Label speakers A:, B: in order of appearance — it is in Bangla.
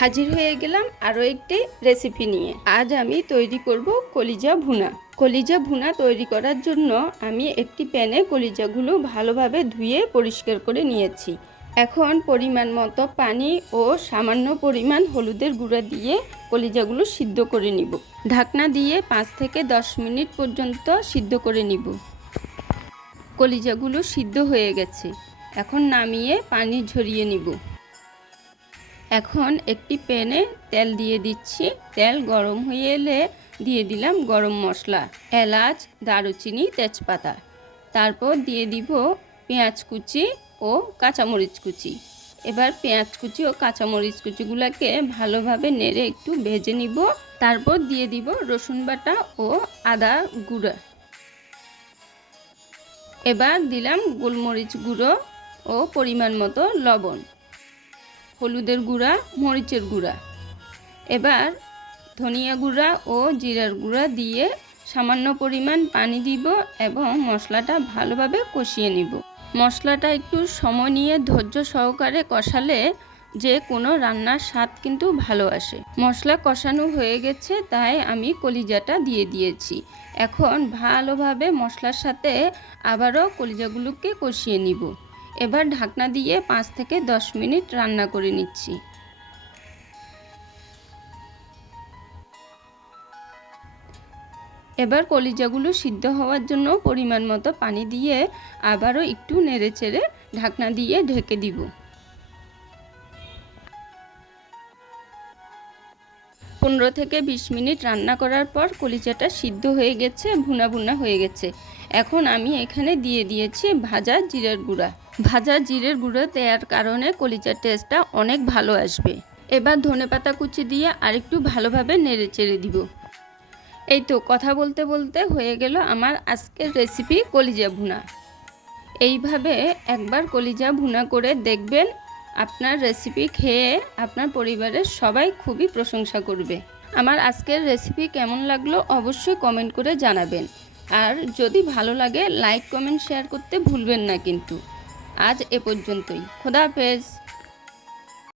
A: হাজির হয়ে গেলাম আরও একটি রেসিপি নিয়ে। আজ আমি তৈরি করব কলিজা ভুনা। কলিজা ভুনা তৈরি করার জন্য আমি একটি প্যানে কলিজাগুলো ভালোভাবে ধুয়ে পরিষ্কার করে নিয়েছি। এখন পরিমাণ মতো পানি ও সামান্য পরিমাণ হলুদের গুঁড়া দিয়ে কলিজাগুলো সিদ্ধ করে নিব। ঢাকনা দিয়ে পাঁচ থেকে দশ মিনিট পর্যন্ত সিদ্ধ করে নিব। কলিজাগুলো সিদ্ধ হয়ে গেছে। এখন নামিয়ে পানি ঝরিয়ে নিব। এখন একটি প্যানে তেল দিয়ে দিচ্ছি। তেল গরম হয়ে এলে দিয়ে দিলাম গরম মশলা, এলাচ, দারুচিনি, তেজপাতা। তারপর দিয়ে দিব পেঁয়াজ কুচি ও কাঁচামরিচ কুচি। এবার পেঁয়াজ কুচি ও কাঁচামরিচ কুচিগুলোকে ভালোভাবে নেড়ে একটু ভেজে নিব। তারপর দিয়ে দিব রসুন বাটা ও আদা গুঁড়া। এবার দিলাম গোলমরিচ গুঁড়ো ও পরিমাণ মতো লবণ। হলুদের গুঁড়া, মরিচের গুঁড়া। এবার ধনিয়া গুঁড়া ও জিরার গুঁড়া দিয়ে সামান্য পরিমাণ পানি দিব এবং মশলাটা ভালোভাবে কষিয়ে নিব। মশলাটা একটু সময় নিয়ে ধৈর্য সহকারে কষালে যে কোনো রান্নার স্বাদ কিন্তু ভালো আসে। মশলা কষানো হয়ে গেছে, তাই আমি কলিজাটা দিয়ে দিয়েছি। এখন ভালোভাবে মশলার সাথে আবারও কলিজাগুলোকে কষিয়ে নিব। এবার ঢাকনা দিয়ে পাঁচ থেকে দশ মিনিট রান্না করে নিচ্ছি। এবার কলিজাগুলো সিদ্ধ হওয়ার জন্য পরিমাণ মতো পানি দিয়ে আবারও একটু নেড়ে চেড়ে ঢাকনা দিয়ে ঢেকে দিব। পনেরো থেকে বিশ মিনিট রান্না করার পর কলিজাটা সিদ্ধ হয়ে গেছে, ভুনা ভুনা হয়ে গেছে। এখন আমি এখানে দিয়ে দিয়েছি ভাজা জিরের গুঁড়া। ভাজা জিরের গুঁড়ো দেওয়ার কারণে কলিজার টেস্টটা অনেক ভালো আসবে। এবার ধনেপাতা কুচি দিয়ে আরেকটু ভালোভাবে নেড়ে চেড়ে দিব। এই তো কথা বলতে বলতে হয়ে গেল আমার আজকের রেসিপি কলিজা ভুনা। এইভাবে একবার কলিজা ভুনা করে দেখবেন আপনার রেসিপি খেয়ে আপনার পরিবারের সবাই খুবই প্রশংসা করবে। আমার আজকের রেসিপি কেমন লাগল অবশ্যই কমেন্ট করে জানাবেন। আর যদি ভালো লাগে লাইক কমেন্ট শেয়ার করতে ভুলবেন না কিন্তু। আজ এ পর্যন্তই। খোদা হাফেজ।